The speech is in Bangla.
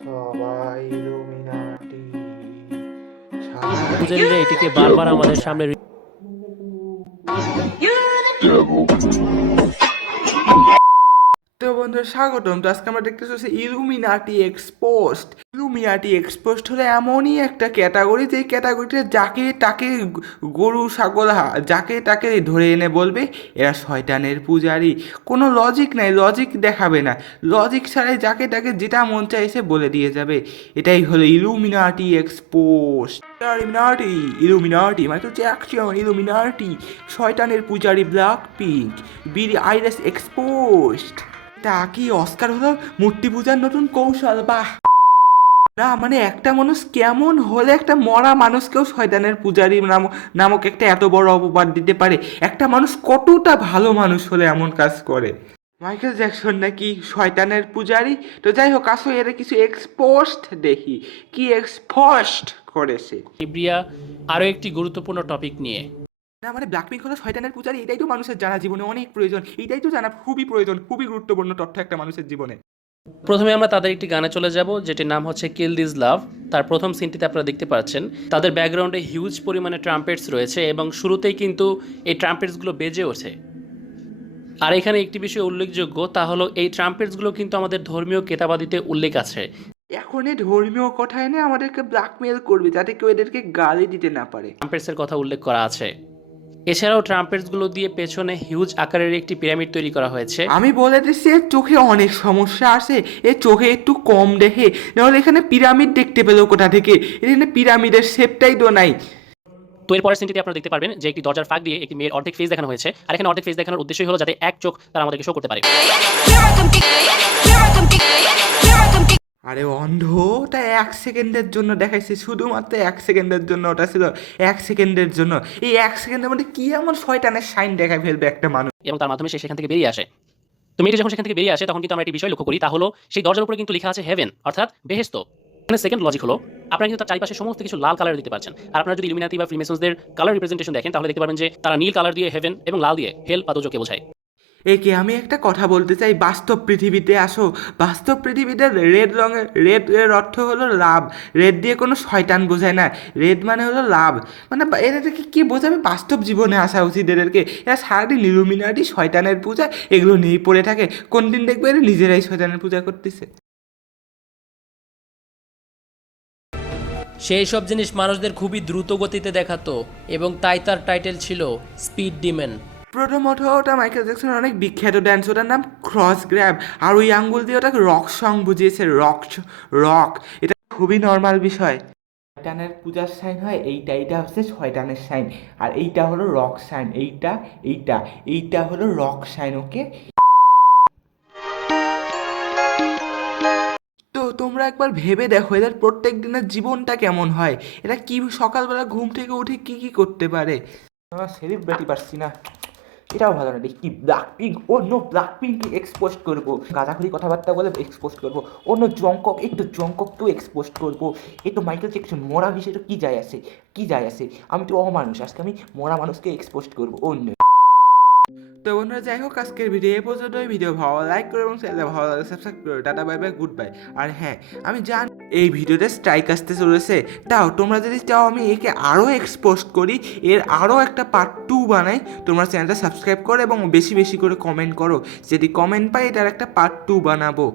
সবাই ইলুমিনাটি পূজারীরা এটিকে বারবার আমাদের সামনে তো বন্ধুরা স্বাগতম। তো আজকে আমরা দেখতে চলেছি ইলুমিনাটি এক্সপোজড। ইলুমিনাটি এক্সপোজড হলো এমনই একটা ক্যাটাগরি, যে ক্যাটাগরিতে যাকে তাকে গরু ছাগল যাকে তাকে ধরে এনে বলবে এরা শয়তানের পূজারী। কোনো লজিক নাই, লজিক দেখাবে না, লজিক ছাড়াই যাকে তাকে যেটা মন চাইছে বলে দিয়ে যাবে। এটাই হলো Illuminati exposed. Illuminati Illuminati Michael Jackson, Illuminati শয়তানের পূজারী, ব্ল্যাক পিঙ্ক, বিলি আইরিস এক্সপোজড। তা কি অস্কার হলো মূর্তি পূজার নতুন কৌশল? বাহ! না মানে একটা মানুষ কেমন হলে একটা মরা মানুষকেও শয়তানের পূজারী নামক একটা এত বড় অপবাদ দিতে পারে? একটা মানুষ কতটা ভালো মানুষ হলে এমন কাজ করে? মাইকেল জ্যাকসন নাকি শয়তানের পূজারী? তো যাই হোক, আসো এর কিছু এক্সপোস্ট দেখি কি এক্সপোস্ট করেছে। ইব্রিয়া আরও একটি গুরুত্বপূর্ণ টপিক নিয়ে। না মানে ব্ল্যাকপিঙ্ক হলো শয়তানের পূজারী, এটাই তো মানুষের জানা জীবনে অনেক প্রয়োজন, এটাই তো জানা খুবই প্রয়োজন, খুবই গুরুত্বপূর্ণ তথ্য একটা মানুষের জীবনে। প্রথমে আমরা তাদের একটি গানে চলে যাব, যেটির নাম হচ্ছে কিল দিস লাভ। তার প্রথম সিনটিতে আপনারা দেখতে পাচ্ছেন তাদের ব্যাকগ্রাউন্ডে হিউজ পরিমাণে ট্রাম্পেটস রয়েছে এবং শুরুতেই কিন্তু এই ট্রাম্পেটসগুলো বেজে ওঠে। আর এখানে একটি বিষয় উল্লেখযোগ্য, তা হলো এই ট্রাম্পেটসগুলো কিন্তু আমাদের ধর্মীয় কেতাবাদিতে উল্লেখ আছে। এখন এই ধর্মীয় কথা এনে আমাদেরকে ব্ল্যাকমেল করবে যাতে কেউ এদেরকে গালি দিতে না পারে। ট্রাম্পেটসের কথা উল্লেখ করা আছে। এছাড়াও ট্রাম্পেটসগুলো দিয়ে পেছনে হিউজ আকারের একটি পিরামিড তৈরি করা হয়েছে। আমি বলে দিচ্ছি এর চোখে অনেক সমস্যা আছে, এর চোখে একটু কম দেখে, নাহলে এখানে পিরামিড দেখতে পেলো কোথা থেকে? এখানে পিরামিডের শেপটাই তো নাই। তো এর পরের সিনটিতে আপনারা দেখতে পারবেন যে একটি দরজার ফাঁক দিয়ে একটি মেয়ের অর্ধেক ফেস দেখানো হয়েছে। আর এখানে অর্ধেক ফেস দেখানোর উদ্দেশ্যই হলো যাতে এক চোখ তারা আমাদেরকে শো করতে পারে। আরে অন্ধ, ওটা 1 সেকেন্ডের জন্য দেখাইছে, শুধুমাত্র 1 সেকেন্ডের জন্য, ওটা ছিল 1 সেকেন্ডের জন্য। এই 1 সেকেন্ডের মধ্যে কি এমন শয়তানের সাইন দেখায় ফেলবে একটা মানুষ? এবং তার মাধ্যমে সে সেখান থেকে বেরিয়ে আসে। তো মেয়েটি যখন সেখান থেকে বেরিয়ে আসে তখন কিন্তু আমরা একটি বিষয় লক্ষ্য করি, তা হলো সেই দরজার উপরে কিন্তু লেখা আছে হেভেন, অর্থাৎ বেহেশত। এখানে সেকেন্ড লজিক হলো আপনারা কিন্তু তার চারিপাশে সমস্ত কিছু লাল কালার দিতে পারছেন। আর আপনারা যদি ইলুমিনাতি বা ফ্রিমেসনসদের কালার রিপ্রেজেন্টেশন দেখেন তাহলে দেখতে পারবেন যে তারা নীল কালার দিয়ে হেভেন এবং লাল দিয়ে হেল বা দোজখকে বোঝায়। একে আমি একটা কথা বলতে চাই, বাস্তব পৃথিবীতে আসো। বাস্তব পৃথিবীতে রেড এর অর্থ হলো লাভ। রেড দিয়ে কোনো শয়তান বোঝায় না, রেড মানে হলো লাভ। মানে এদেরকে কি বোঝাবে? বাস্তব জীবনে আসা উচিত এদেরকে। এরা সারাদিন ইলুমিনাটি শয়তানের পূজা এগুলো নিয়েই পড়ে থাকে, কোন দিন দেখবে এরা নিজেরাই শয়তানের পূজা করতেছে। সেই সব জিনিস মানুষদের খুবই দ্রুত গতিতে দেখাতো এবং তাই তার টাইটেল ছিল স্পিড ডিমেন। প্রথমত ওটা মাইকেল জ্যাকসনের অনেক বিখ্যাত ড্যান্স, ওটার নাম ক্রস গ্র্যাব। আর ওই আঙ্গুল দিয়ে ওটাকে রক সং বুঝিয়েছে, রক। এটা খুবই নর্মাল বিষয়। শয়তানের পূজার সাইন হয় এইটা, এইটা হচ্ছে শয়তানের সাইন, আর এইটা হলো রক সাইন। এইটা হলো রক সাইন, ওকে? তো তোমরা একবার ভেবে দেখো এদের প্রত্যেক দিনের জীবনটা কেমন হয়। এরা কি সকালবেলা ঘুম থেকে উঠে কি কি করতে পারে? সেলিব্রিটি পারছি না, এটাও ভালো না। দেখি ব্ল্যাকপিঙ্ক, অন্য ব্ল্যাকপিঙ্ককে এক্সপোজ করবো, গাঁজাখুরি কথাবার্তা বলে এক্সপোজ করবো। অন্য জঙ্কক, একটু জঙ্কককেও এক্সপোজ করবো। একটু মাইকেল জ্যাকসন মরা বিষয়টা কি যায় আসে? আমি তো অমানুষ, আজকে আমি মরা মানুষকে এক্সপোজ করবো অন্য। তো বন্ধুরা যাই হোক, আজকের ভিডিও এই পর্যন্ত। ভিডিও ভালো লাইক করে এবং চ্যানেলে ভালো লাগে সাবস্ক্রাইব করে। Tata bye bye, good bye. আর হ্যাঁ, আমি জানি এই ভিডিওতে স্ট্রাইক আসতে চলেছে, তাও তোমরা যদি চাও আমি একে আরও এক্সপোজ করি, এর আরও একটা পার্ট 2 বানাই, তোমরা চ্যানেলটা সাবস্ক্রাইব করো এবং বেশি বেশি করে কমেন্ট করো। যদি কমেন্ট পাই এটার একটা পার্ট 2 বানাবো।